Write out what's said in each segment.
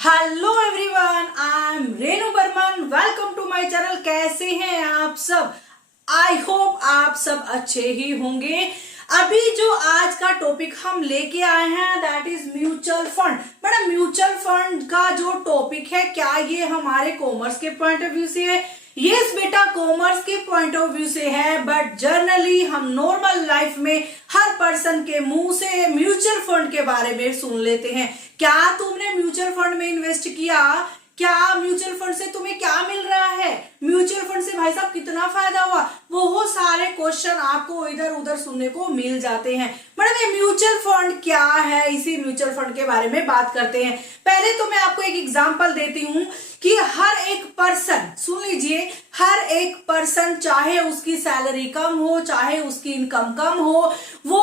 Hello everyone, I am Renu Barman. Welcome to my channel. कैसे हैं आप सब? आई होप आप सब अच्छे ही होंगे। अभी जो आज का टॉपिक हम लेके आए हैं that is mutual fund. Madam, mutual fund का जो टॉपिक है, क्या ये हमारे कॉमर्स के पॉइंट ऑफ व्यू से है? यस बेटा, कॉमर्स के पॉइंट ऑफ व्यू से है, बट जनरली हम नॉर्मल लाइफ में हर पर्सन के मुंह से म्यूचुअल फंड के बारे में सुन लेते हैं। क्या तुमने म्यूचुअल फंड में इन्वेस्ट किया? क्या म्यूचुअल फंड से तुम्हें क्या मिल रहा है? म्यूचुअल फंड से भाई साहब कितना फायदा हुआ? वो सारे क्वेश्चन आपको इधर उधर सुनने को मिल जाते हैं। मैडम, ये म्यूचुअल फंड क्या है? इसी म्यूचुअल फंड के बारे में बात करते हैं। पहले तो मैं आपको एक एग्जांपल देती हूं कि हर एक पर्सन, सुन लीजिए, हर एक पर्सन, चाहे उसकी सैलरी कम हो, चाहे उसकी इनकम कम हो, वो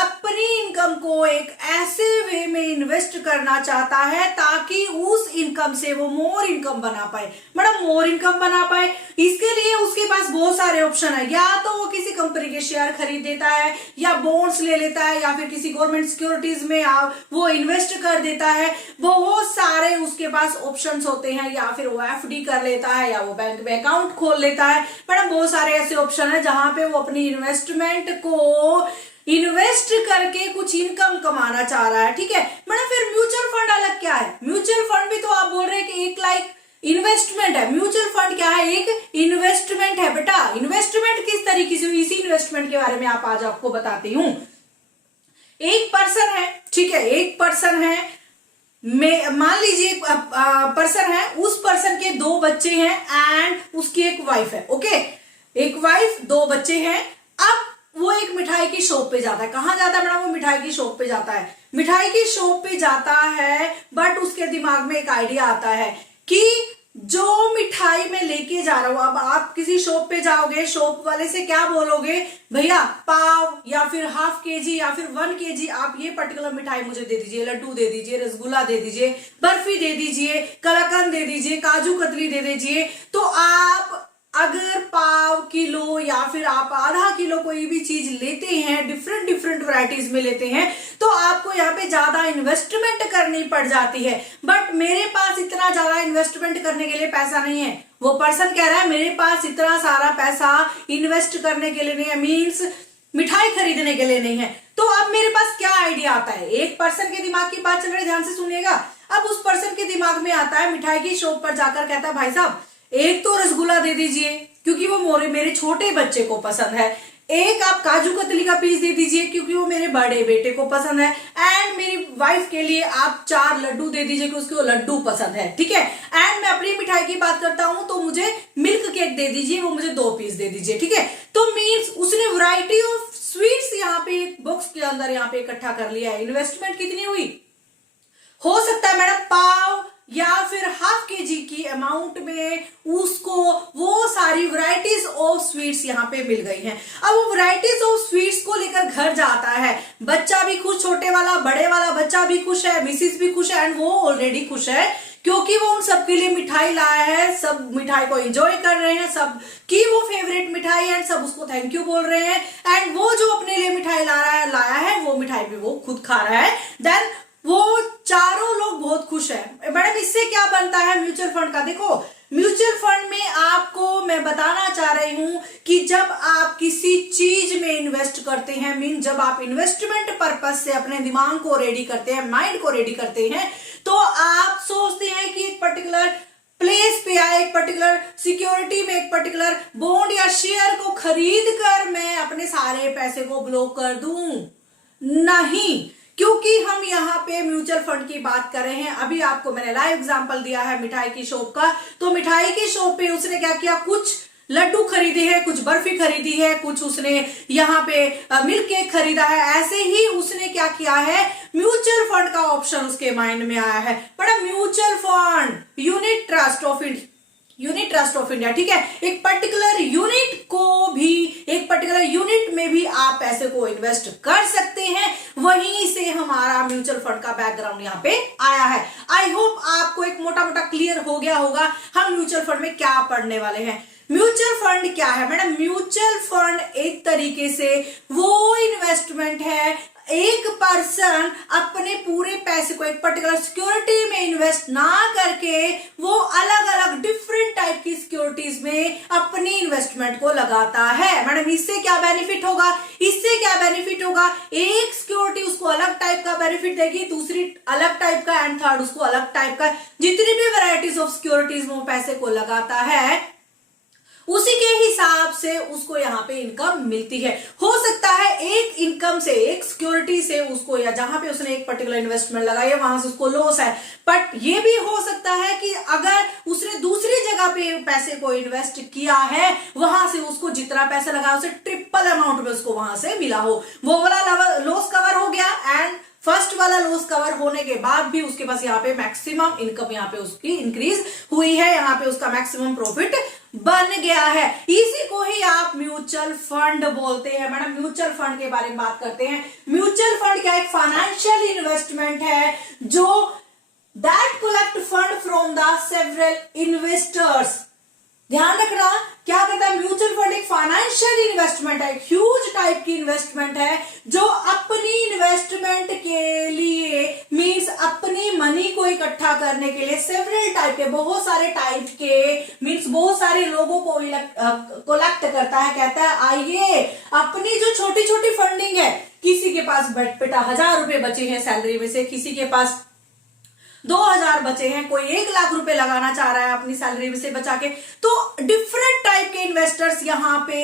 अपनी इनकम को एक ऐसे वे में इन्वेस्ट करना चाहता है ताकि उस इनकम से वो मोर इनकम बना पाए। मैडम, मोर इनकम बना पाए, इसके लिए उसके पास बहुत सारे ऑप्शन है। या तो वो किसी कंपनी के शेयर खरीद देता है, या बॉन्ड्स ले लेता है, या फिर किसी गवर्नमेंट सिक्योरिटीज में वो इन्वेस्ट कर देता है। बहुत सारे उसके पास ऑप्शंस होते हैं। या फिर वो एफडी कर लेता है, या वो बैंक में अकाउंट खोल लेता है। मैडम, बहुत सारे ऐसे ऑप्शन है जहां पे वो अपनी इन्वेस्टमेंट को इन्वेस्ट करके कुछ इनकम कमाना चाह रहा है। ठीक है मैडम, फिर म्यूचुअल फंड अलग क्या है? म्यूचुअल फंड भी तो आप बोल रहे हैं कि एक लाइक इन्वेस्टमेंट है। म्यूचुअल फंड क्या है? एक इन्वेस्टमेंट है बेटा। इन्वेस्टमेंट किस तरीके से? इसी इन्वेस्टमेंट के बारे में आज आपको बताती हूँ। एक पर्सन है, ठीक है, एक पर्सन है, मान लीजिए पर्सन है, उस पर्सन के 2 बच्चे हैं एंड उसकी एक वाइफ है। ओके, एक वाइफ, 2 बच्चे हैं। अब वो एक मिठाई की शॉप पे जाता है। कहाँ जाता है मैडम? वो मिठाई की शॉप पे जाता है। मिठाई की शॉप पे जाता है, बट उसके दिमाग में एक आइडिया आता है कि जो मिठाई मैं लेके जा रहा हूं, अब आप किसी शॉप पे जाओगे, शॉप वाले से क्या बोलोगे? भैया पाव या फिर हाफ केजी या फिर 1 केजी आप ये पर्टिकुलर मिठाई मुझे दे दीजिए, लड्डू दे दीजिए, रसगुल्ला दे दीजिए, बर्फी दे दीजिए, कलाकंद दे दीजिए, काजू कतली दे दीजिए। तो आप अगर पाव किलो या फिर आप आधा किलो कोई भी चीज लेते हैं, डिफरेंट डिफरेंट वैरायटीज में लेते हैं, तो आपको यहाँ पे ज्यादा इन्वेस्टमेंट करनी पड़ जाती है। बट मेरे पास इतना ज्यादा इन्वेस्टमेंट करने के लिए पैसा नहीं है। वो पर्सन कह रहा है मेरे पास इतना सारा पैसा इन्वेस्ट करने के लिए नहीं है, मीन्स मिठाई खरीदने के लिए नहीं है। तो अब मेरे पास क्या आइडिया आता है? एक पर्सन के दिमाग की बात चल रही है, ध्यान से सुनिएगा। अब उस पर्सन के दिमाग में आता है, मिठाई की शॉप पर जाकर कहता है भाई साहब एक तो रसगुल्ला दे दीजिए क्योंकि वो मेरे छोटे बच्चे को पसंद है, एक आप काजू कतली का पीस दे दीजिए क्योंकि वो मेरे बड़े बेटे को पसंद है, एंड मेरी वाइफ के लिए आप 4 लड्डू दे दीजिए क्योंकि उसको लड्डू पसंद है। ठीक है, एंड मैं अपनी मिठाई की बात करता हूं तो मुझे मिल्क केक दे दीजिए, वो मुझे 2 पीस दे दीजिए। ठीक है, तो मीन्स उसने वैरायटी ऑफ स्वीट्स यहाँ पे बॉक्स के अंदर यहाँ पे इकट्ठा कर लिया है। इन्वेस्टमेंट कितनी हुई? हो सकता है मैडम पाव या फिर हाफ केजी की अमाउंट में उसको वो सारी वैरायटीज ऑफ स्वीट्स यहाँ पे मिल गई हैं। अब वो वैरायटीज ऑफ स्वीट्स को लेकर घर जाता है, बच्चा भी खुश, छोटे वाला बड़े वाला बच्चा भी खुश है, मिसिस भी खुश है, एंड वो ऑलरेडी खुश है क्योंकि वो उन सबके लिए मिठाई लाया है। सब मिठाई को एंजॉय कर रहे हैं, सब की वो फेवरेट मिठाई है, सब उसको थैंक यू बोल रहे हैं। एंड वो जो अपने लिए मिठाई लाया है वो मिठाई भी वो खुद खा रहा है। देन वो चारों लोग बहुत खुश है। मैडम, इससे क्या बनता है म्यूचुअल फंड का? देखो, म्यूचुअल फंड में आपको मैं बताना चाह रही हूं कि जब आप किसी चीज में इन्वेस्ट करते हैं, मीन जब आप इन्वेस्टमेंट पर्पज से अपने दिमाग को रेडी करते हैं, माइंड को रेडी करते हैं, तो आप सोचते हैं कि एक पर्टिकुलर प्लेस पे या एक पर्टिकुलर सिक्योरिटी में एक पर्टिकुलर बॉन्ड या शेयर को खरीद कर मैं अपने सारे पैसे को ब्लॉक कर दूं। नहीं, क्योंकि हम यहाँ पे म्यूचुअल फंड की बात कर रहे हैं। अभी आपको मैंने लाइव एग्जांपल दिया है मिठाई की शॉप का। तो मिठाई की शॉप पे उसने क्या किया? कुछ लड्डू खरीदे हैं, कुछ बर्फी खरीदी है, कुछ उसने यहाँ पे मिल्क केक खरीदा है। ऐसे ही उसने क्या किया है? म्यूचुअल फंड का ऑप्शन उसके माइंड में आया है। बड़ा mutual fund unit trust of India, ठीक है, एक पर्टिकुलर यूनिट को भी, एक पर्टिकुलर यूनिट में भी आप पैसे को इन्वेस्ट कर सकते हैं। वहीं से हमारा म्यूचुअल फंड का बैकग्राउंड यहाँ पे आया है। आई होप आपको एक मोटा मोटा क्लियर हो गया होगा हम म्यूचुअल फंड में क्या पढ़ने वाले हैं। म्यूचुअल फंड क्या है मैडम? म्यूचुअल फंड एक तरीके से वो इन्वेस्टमेंट है, एक पर्सन अपने पूरे पैसे को एक पर्टिकुलर सिक्योरिटी में इन्वेस्ट ना करके वो अलग अलग डिफरेंट टाइप की सिक्योरिटीज में अपनी इन्वेस्टमेंट को लगाता है। मैडम इससे क्या बेनिफिट होगा? इससे क्या बेनिफिट होगा? एक सिक्योरिटी उसको अलग टाइप का बेनिफिट देगी, दूसरी अलग टाइप का, एंड थर्ड उसको अलग टाइप का। जितनी भी वैरायटीज ऑफ सिक्योरिटीज में वो पैसे को लगाता है उसी के हिसाब से उसको यहाँ पे इनकम मिलती है। हो सकता है एक इनकम से, एक सिक्योरिटी से उसको, या जहां पे उसने एक पर्टिकुलर इन्वेस्टमेंट लगाई है वहां से उसको लॉस है, बट ये भी हो सकता है कि अगर उसने दूसरी जगह पे पैसे को इन्वेस्ट किया है वहां से उसको जितना पैसा लगा उसे ट्रिपल अमाउंट में उसको वहां से मिला हो, वो वाला लॉस कवर हो गया, एंड फर्स्ट वाला लॉस कवर होने के बाद भी उसके पास यहाँ पे मैक्सिमम इनकम यहाँ पे उसकी इंक्रीज हुई है, यहाँ पे उसका मैक्सिमम प्रॉफिट बन गया है। इसी को ही आप म्यूचुअल फंड बोलते हैं। मैडम म्यूचुअल फंड के बारे में बात करते हैं। म्यूचुअल फंड क्या एक फाइनेंशियल इन्वेस्टमेंट है जो that collect fund from the several investors. ध्यान रखना, क्या करता है म्यूचुअल फंड? एक फाइनेंशियल इन्वेस्टमेंट है, एक ह्यूज टाइप की इन्वेस्टमेंट है जो अपनी इन्वेस्टमेंट के लिए मींस अपनी मनी को इकट्ठा करने के लिए सेवरल टाइप के, बहुत सारे टाइप के मींस बहुत सारे लोगों को कलेक्ट करता है। कहता है आइए अपनी जो छोटी छोटी फंडिंग है, किसी के पास बेटा 1000 रुपए बचे हैं सैलरी में से, किसी के पास 2000 बचे हैं, कोई 1 लाख रुपए लगाना चाह रहा है अपनी सैलरी में से बचा के, तो डिफरेंट टाइप के इन्वेस्टर्स यहाँ पे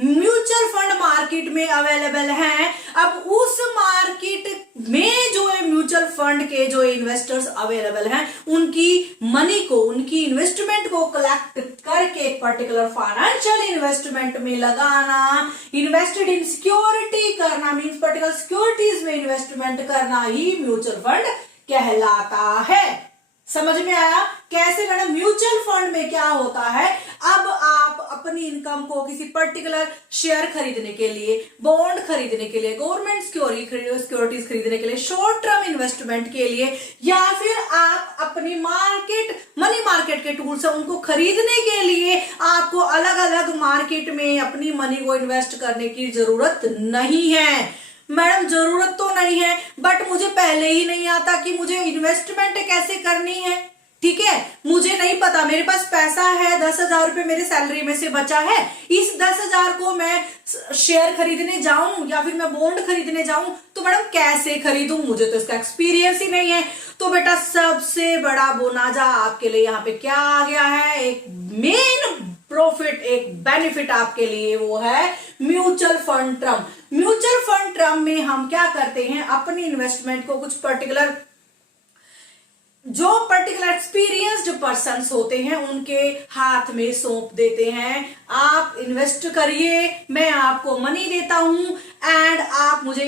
म्यूचुअल फंड मार्केट में अवेलेबल हैं। अब उस मार्केट में जो है म्यूचुअल फंड के जो इन्वेस्टर्स अवेलेबल हैं उनकी मनी को, उनकी इन्वेस्टमेंट को कलेक्ट करके एक पर्टिकुलर फाइनेंशियल इन्वेस्टमेंट में लगाना, इन्वेस्टेड इन सिक्योरिटी करना, मींस पर्टिकुलर सिक्योरिटीज में इन्वेस्टमेंट करना ही म्यूचुअल फंड कहलाता है। समझ में आया कैसे? मैडम म्यूचुअल फंड में क्या होता है, अब आप अपनी इनकम को किसी पर्टिकुलर शेयर खरीदने के लिए, बॉन्ड खरीदने के लिए, गवर्नमेंट सिक्योरिटीज खरीदने के लिए, शॉर्ट टर्म इन्वेस्टमेंट के लिए, या फिर आप अपनी मनी मार्केट के टूल्स है उनको खरीदने के लिए आपको अलग अलग मार्केट में अपनी मनी को इन्वेस्ट करने की जरूरत नहीं है। मैडम जरूरत तो नहीं है, बट मुझे पहले ही नहीं आता कि मुझे इन्वेस्टमेंट कैसे करनी है। ठीक है, मुझे नहीं पता, मेरे पास पैसा है 10,000 रुपए मेरे सैलरी में से बचा है, इस 10,000 को मैं शेयर खरीदने जाऊं या फिर मैं बॉन्ड खरीदने जाऊं, तो मैडम कैसे खरीदूं? मुझे तो इसका एक्सपीरियंस ही नहीं है। तो बेटा सबसे बड़ा बोनाजा आपके लिए यहाँ पे क्या आ गया है, एक मेन प्रॉफिट, एक बेनिफिट आपके लिए, वो है mutual fund term. Mutual fund term में हम क्या करते हैं, अपनी इन्वेस्टमेंट को कुछ पर्टिकुलर जो पर्टिकुलर एक्सपीरियंस्ड पर्सन्स होते हैं उनके हाथ में सौंप देते हैं। आप इन्वेस्ट करिए, मैं आपको मनी देता हूं एंड आप मुझे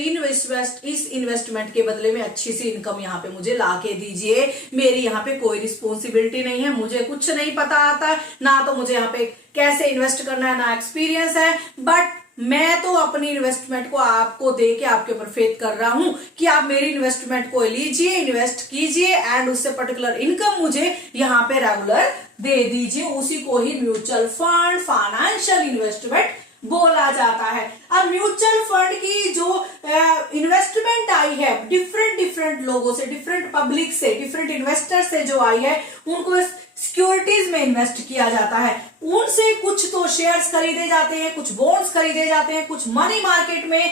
इस इन्वेस्टमेंट के बदले में अच्छी सी इनकम यहाँ पे मुझे ला के दीजिए। मेरी यहाँ पे कोई रिस्पॉन्सिबिलिटी नहीं है, मुझे कुछ नहीं पता आता, ना तो मुझे यहाँ पे कैसे इन्वेस्ट करना है, ना एक्सपीरियंस है, बट मैं तो अपनी इन्वेस्टमेंट को आपको दे के आपके ऊपर फेथ कर रहा हूं कि आप मेरी इन्वेस्टमेंट को लीजिए, इन्वेस्ट कीजिए एंड उससे पर्टिकुलर इनकम मुझे यहाँ पे रेगुलर दे दीजिए। उसी को ही म्यूचुअल फंड, फाइनेंशियल इन्वेस्टमेंट बोला जाता है। अब म्यूचुअल फंड की जो इन्वेस्टमेंट आई है डिफरेंट लोगों से, डिफरेंट पब्लिक से, डिफरेंट इन्वेस्टर से जो आई है, उनको सिक्योरिटीज में इन्वेस्ट किया जाता है। उनसे कुछ तो शेयर्स खरीदे जाते हैं, कुछ बॉन्ड्स खरीदे जाते हैं, कुछ मनी मार्केट में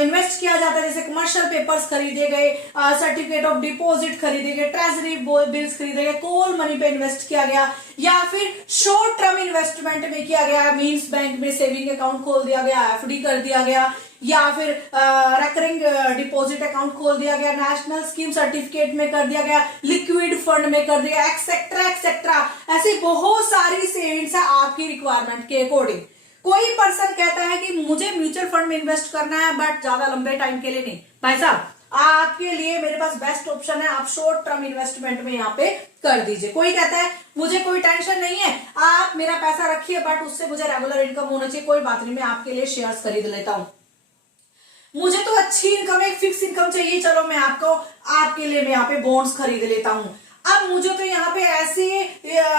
इन्वेस्ट किया जाता है, जैसे कमर्शियल पेपर्स खरीदे गए, सर्टिफिकेट ऑफ डिपॉजिट खरीदे गए, ट्रेजरी बिल्स खरीदे गए, कॉल मनी पे इन्वेस्ट किया गया, या फिर शॉर्ट टर्म इन्वेस्टमेंट में किया गया, मींस बैंक में सेविंग अकाउंट खोल दिया गया, एफडी कर दिया गया, या फिर रेकरिंग डिपॉजिट अकाउंट खोल दिया गया, नेशनल स्कीम सर्टिफिकेट में कर दिया गया, लिक्विड फंड में कर दिया, एक्सेट्रा एक्सेट्रा। ऐसी बहुत सारी सेविंग्स है आपकी रिक्वायरमेंट के अकॉर्डिंग। कोई पर्सन कहता है कि मुझे म्यूचुअल फंड में इन्वेस्ट करना है बट ज्यादा लंबे टाइम के लिए नहीं, भाई साहब आपके लिए मेरे पास बेस्ट ऑप्शन है, आप शॉर्ट टर्म इन्वेस्टमेंट में यहाँ पे कर दीजिए। कोई कहता है मुझे कोई टेंशन नहीं है, आप मेरा पैसा रखिए बट उससे मुझे रेगुलर इनकम होना चाहिए, कोई बात नहीं, मैं आपके लिए शेयर्स खरीद लेता हूं, मुझे तो अच्छी इनकम, एक फिक्स इनकम चाहिए, चलो मैं आपके लिए मैं यहाँ पे बॉन्ड्स खरीद लेता हूं। अब मुझे तो यहाँ पे ऐसे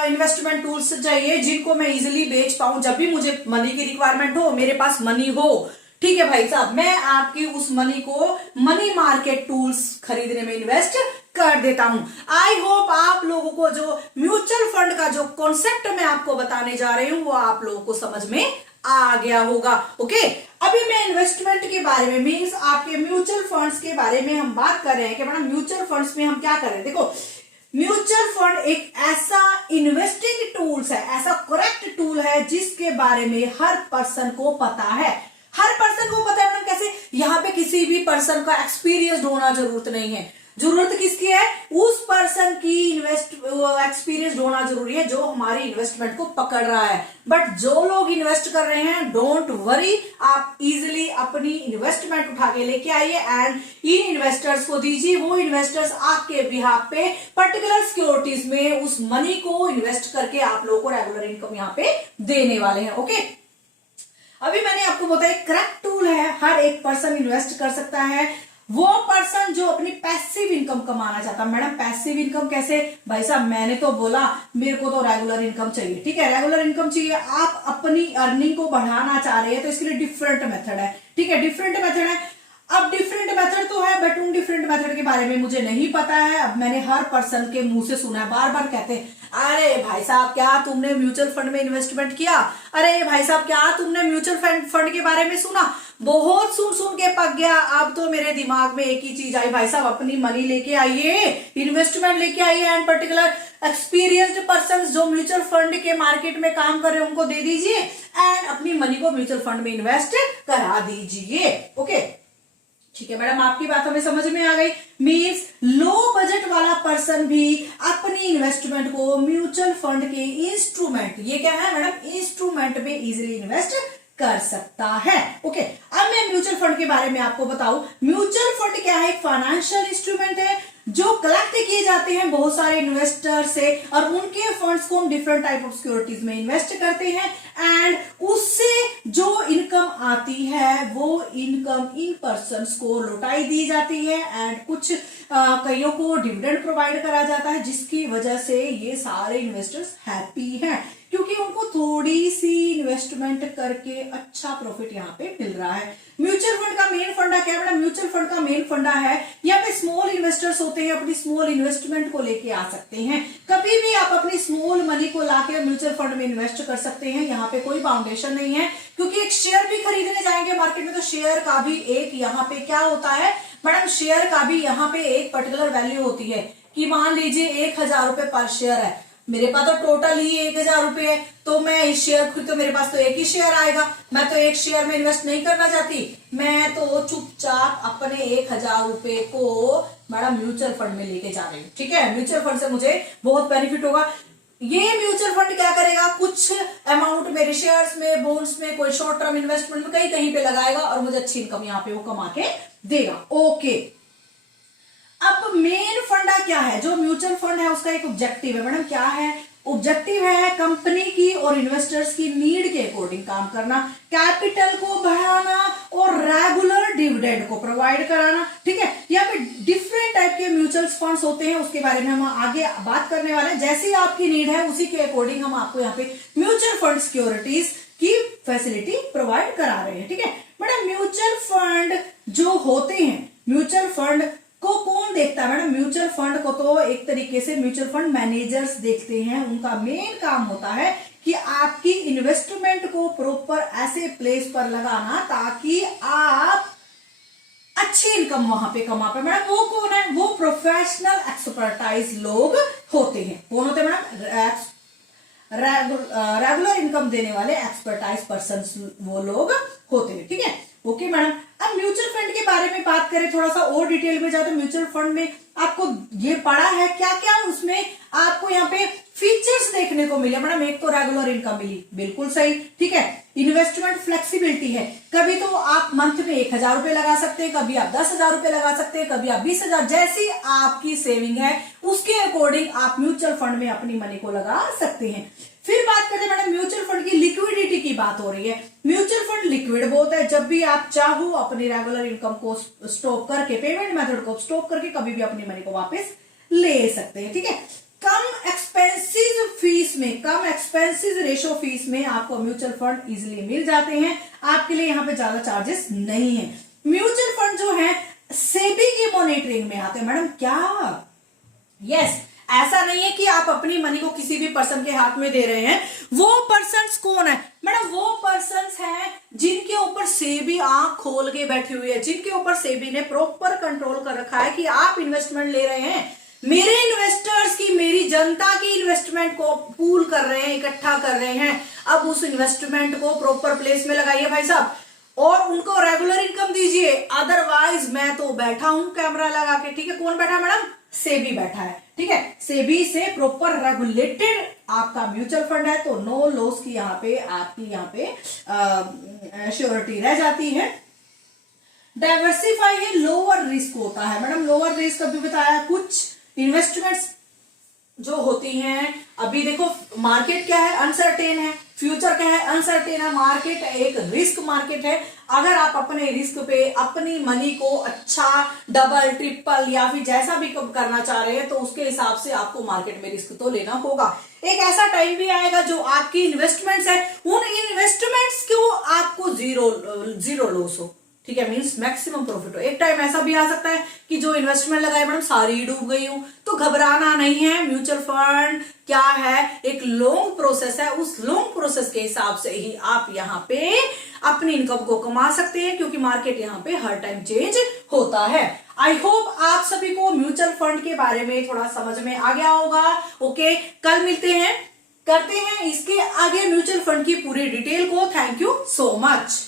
इन्वेस्टमेंट टूल्स चाहिए जिनको मैं इजिली बेच पाऊं, जब भी मुझे मनी की रिक्वायरमेंट हो, मेरे पास मनी हो, ठीक है भाई साहब, मैं आपकी उस मनी को मनी मार्केट टूल्स खरीदने में इन्वेस्ट कर देता हूं। आई होप आप लोगों को जो म्यूचुअल फंड का जो कॉन्सेप्ट मैं आपको बताने जा रही हूं वो आप लोगों को समझ में आ गया होगा। ओके, अभी मैं इन्वेस्टमेंट के बारे में मींस आपके म्यूचुअल फंड्स के बारे में हम बात कर रहे हैं कि मैडम म्यूचुअल फंड्स में हम क्या कर रहे हैं। देखो, म्यूचुअल फंड एक ऐसा इन्वेस्टिंग टूल्स है, ऐसा करेक्ट टूल है जिसके बारे में हर पर्सन को पता है। हर पर्सन को पता है मैडम कैसे, यहाँ पे किसी भी पर्सन का एक्सपीरियंस होना जरूरत नहीं है। जरूरत किसकी है, उस पर्सन की एक्सपीरियंस होना जरूरी है जो हमारी इन्वेस्टमेंट को पकड़ रहा है। बट जो लोग इन्वेस्ट कर रहे हैं, डोंट वरी, आप इजिली अपनी इन्वेस्टमेंट उठा के लेके आइए एंड इन इन्वेस्टर्स को दीजिए। वो इन्वेस्टर्स आपके बिहाफ पे पर्टिकुलर सिक्योरिटीज में उस मनी को इन्वेस्ट करके आप लोगों को रेगुलर इनकम यहाँ पे देने वाले हैं। ओके, अभी मैंने आपको बताया करेक्ट टूल है, हर एक पर्सन इन्वेस्ट कर सकता है। वो पर्सन जो अपनी पैसिव इनकम कमाना चाहता है। मैडम पैसिव इनकम कैसे, भाई साहब मैंने तो बोला मेरे को तो रेगुलर इनकम चाहिए। ठीक है, रेगुलर इनकम चाहिए, आप अपनी अर्निंग को बढ़ाना चाह रहे हैं तो इसके लिए डिफरेंट मेथड है। ठीक है, डिफरेंट मेथड है। अब डिफरेंट मेथड तो है बट उन डिफरेंट मेथड के बारे में मुझे नहीं पता है। अब मैंने हर पर्सन के मुंह से सुना है, बार बार कहते हैं अरे भाई साहब क्या तुमने म्यूचुअल फंड में इन्वेस्टमेंट किया, अरे भाई साहब क्या तुमने म्यूचुअल फंड के बारे में सुना। बहुत सुन के पक गया। अब तो मेरे दिमाग में एक ही चीज आई, भाई साहब अपनी मनी लेके आइए, इन्वेस्टमेंट लेके आइए एंड पर्टिकुलर एक्सपीरियंस्ड पर्सन जो म्यूचुअल फंड के मार्केट में काम कर रहे हैं उनको दे दीजिए एंड अपनी मनी को म्यूचुअल फंड में इन्वेस्ट करा दीजिए। ओके, ठीक है मैडम, आपकी बात हमें समझ में आ गई। मींस लो बजट वाला पर्सन भी अपनी इन्वेस्टमेंट को म्यूचुअल फंड के इंस्ट्रूमेंट, ये क्या है मैडम, इंस्ट्रूमेंट में इजीली इन्वेस्ट कर सकता है। ओके, अब मैं म्यूचुअल फंड के बारे में आपको बताऊं। म्यूचुअल फंड क्या है, एक फाइनेंशियल इंस्ट्रूमेंट है जो कलेक्ट किए जाते हैं बहुत सारे इन्वेस्टर से और उनके फंड्स को हम डिफरेंट टाइप ऑफ सिक्योरिटीज में इन्वेस्ट करते हैं एंड उससे जो इनकम आती है वो इनकम इन पर्सन्स को लौटाई दी जाती है एंड कुछ कईयों को डिविडेंड प्रोवाइड करा जाता है जिसकी वजह से ये सारे इन्वेस्टर्स हैप्पी हैं क्योंकि उनको थोड़ी सी इन्वेस्टमेंट करके अच्छा प्रॉफिट यहाँ पे मिल रहा है। म्यूचुअल फंड का मेन फंडा क्या है, म्यूचुअल फंड का मेन फंडा है यहाँ पे स्मॉल इन्वेस्टर्स होते हैं, अपनी स्मॉल इन्वेस्टमेंट को लेके आ सकते हैं। कभी भी आप अपनी स्मॉल मनी को लाके म्यूचुअल फंड में इन्वेस्ट कर सकते हैं, यहाँ पे कोई बाउंडेशन नहीं है क्योंकि एक शेयर भी खरीदने जाएंगे मार्केट में तो शेयर का भी एक यहाँ पे क्या होता है मैडम, शेयर का भी यहाँ पे एक पर्टिकुलर वैल्यू होती है कि मान लीजिए 1000 रुपए पर शेयर है, मेरे पास तो टोटल ही 1000 रुपए है तो मैं इस शेयर तो मेरे पास तो एक ही शेयर आएगा, मैं तो एक शेयर में इन्वेस्ट नहीं करना चाहती, मैं तो चुपचाप अपने 1000 रुपए को मैडम म्यूचुअल फंड में लेके जा रही हूँ। ठीक है, म्यूचुअल फंड से मुझे बहुत बेनिफिट होगा। ये म्यूचुअल फंड क्या करेगा, कुछ अमाउंट मेरे शेयर्स में, बॉन्ड्स में, कोई शॉर्ट टर्म इन्वेस्टमेंट में कहीं कहीं पे लगाएगा और मुझे अच्छी इनकम यहाँ पे वो कमा के देगा। ओके, अब मेन फंडा क्या है, जो म्यूचुअल फंड है उसका एक ऑब्जेक्टिव है मैडम, क्या है ऑब्जेक्टिव है, कंपनी की और इन्वेस्टर्स की नीड के अकॉर्डिंग काम करना, कैपिटल को बढ़ाना और रेगुलर डिविडेंड को प्रोवाइड कराना। ठीक है, यहाँ पे डिफरेंट टाइप के म्यूचुअल फंड्स होते हैं, उसके बारे में हम आगे बात करने वाले हैं। जैसी आपकी नीड है उसी के अकॉर्डिंग हम आपको यहाँ पे म्यूचुअल फंड सिक्योरिटीज की फैसिलिटी प्रोवाइड करा रहे हैं। ठीक है मैडम, म्यूचुअल फंड जो होते हैं, म्यूचुअल फंड को कौन देखता है मैडम, म्यूचुअल फंड को तो एक तरीके से म्यूचुअल फंड मैनेजर्स देखते हैं। उनका मेन काम होता है कि आपकी इन्वेस्टमेंट को प्रॉपर ऐसे प्लेस पर लगाना ताकि आप अच्छी इनकम वहां पे कमा पाए। मैडम वो कौन है, वो प्रोफेशनल एक्सपर्टाइज लोग होते हैं। कौन होते हैं मैडम, रेगुलर इनकम देने वाले एक्सपर्टाइज पर्सन वो लोग होते हैं। ठीक है, ओके मैडम। अब म्यूचुअल फंड के बारे में बात करें थोड़ा सा और डिटेल में जाए तो म्यूचुअल फंड में आपको ये पढ़ा है क्या क्या, उसमें आपको यहाँ पे फीचर्स देखने को मिले मैडम। एक तो रेगुलर इनकम मिली, बिल्कुल सही। ठीक है, इन्वेस्टमेंट फ्लेक्सिबिलिटी है, कभी तो आप मंथ में 1000 रुपए लगा सकते हैं, कभी आप 10,000 रुपए लगा सकते हैं, कभी आप 20,000, जैसी आपकी सेविंग है उसके अकॉर्डिंग आप म्यूचुअल फंड में अपनी मनी को लगा सकते हैं। फिर बात करते हैं मैडम म्यूचुअल फंड की लिक्विडिटी की बात हो रही है। म्यूचुअल फंड लिक्विड बहुत है, जब भी आप चाहो अपनी रेगुलर इनकम को स्टॉप करके, पेमेंट मेथड को स्टॉप करके कभी भी अपनी मनी को वापस ले सकते हैं। ठीक है, कम एक्सपेंसिव फीस फीस में, कम एक्सपेंसिव रेशो फीस में आपको म्यूचुअल फंड इजिली मिल जाते हैं। आपके लिए यहाँ पे ज्यादा चार्जेस नहीं है। म्यूचुअल फंड जो है सेबी की मॉनिटरिंग में आते हैं। मैडम क्या? यस, ऐसा नहीं है कि आप अपनी मनी को किसी भी पर्सन के हाथ में दे रहे हैं। वो पर्सन्स कौन है मैडम? वो पर्सन्स हैं जिनके ऊपर सेबी आंख खोल के बैठी हुई है, जिनके ऊपर सेबी ने प्रॉपर कंट्रोल कर रखा है कि आप इन्वेस्टमेंट ले रहे हैं, मेरे इन्वेस्टर्स की, मेरी जनता की इन्वेस्टमेंट को पूल कर रहे हैं, इकट्ठा कर रहे हैं। अब उस इन्वेस्टमेंट को प्रॉपर प्लेस में लगाइए भाई साहब, और उनको रेगुलर इनकम दीजिए। अदरवाइज मैं तो बैठा हूं कैमरा लगा के, ठीक है। कौन बैठा है मैडम? सेबी बैठा है, ठीक है। सेबी से प्रॉपर रेगुलेटेड आपका म्यूचुअल फंड है, तो नो लॉस की यहाँ पे आपकी यहाँ पे श्योरिटी रह जाती है। डाइवर्सिफाई है, लोअर रिस्क होता है। मैडम लोअर रिस्क अभी बताया, कुछ इन्वेस्टमेंट्स जो होती हैं, अभी देखो मार्केट क्या है? अनसर्टेन है। फ्यूचर क्या है? अनसर्टेन है। मार्केट एक रिस्क मार्केट है। अगर आप अपने रिस्क पे अपनी मनी को अच्छा डबल ट्रिपल या फिर जैसा भी करना चाह रहे हैं, तो उसके हिसाब से आपको मार्केट में रिस्क तो लेना होगा। एक ऐसा टाइम भी आएगा जो आपकी इन्वेस्टमेंट्स है, उन इन्वेस्टमेंट्स को आपको जीरो लॉस हो, ठीक है, मींस मैक्सिमम प्रॉफिट हो। एक टाइम ऐसा भी आ सकता है कि जो इन्वेस्टमेंट लगाए मैडम सारी डूब गई हो, तो घबराना नहीं है। म्यूचुअल फंड क्या है? एक लॉन्ग प्रोसेस है। उस लॉन्ग प्रोसेस के हिसाब से ही आप यहाँ पे अपनी इनकम को कमा सकते हैं, क्योंकि मार्केट यहाँ पे हर टाइम चेंज होता है। आई होप आप सभी को म्यूचुअल फंड के बारे में थोड़ा समझ में आ गया होगा। ओके, कल मिलते हैं, करते हैं इसके आगे म्यूचुअल फंड की पूरी डिटेल को। Thank you so much.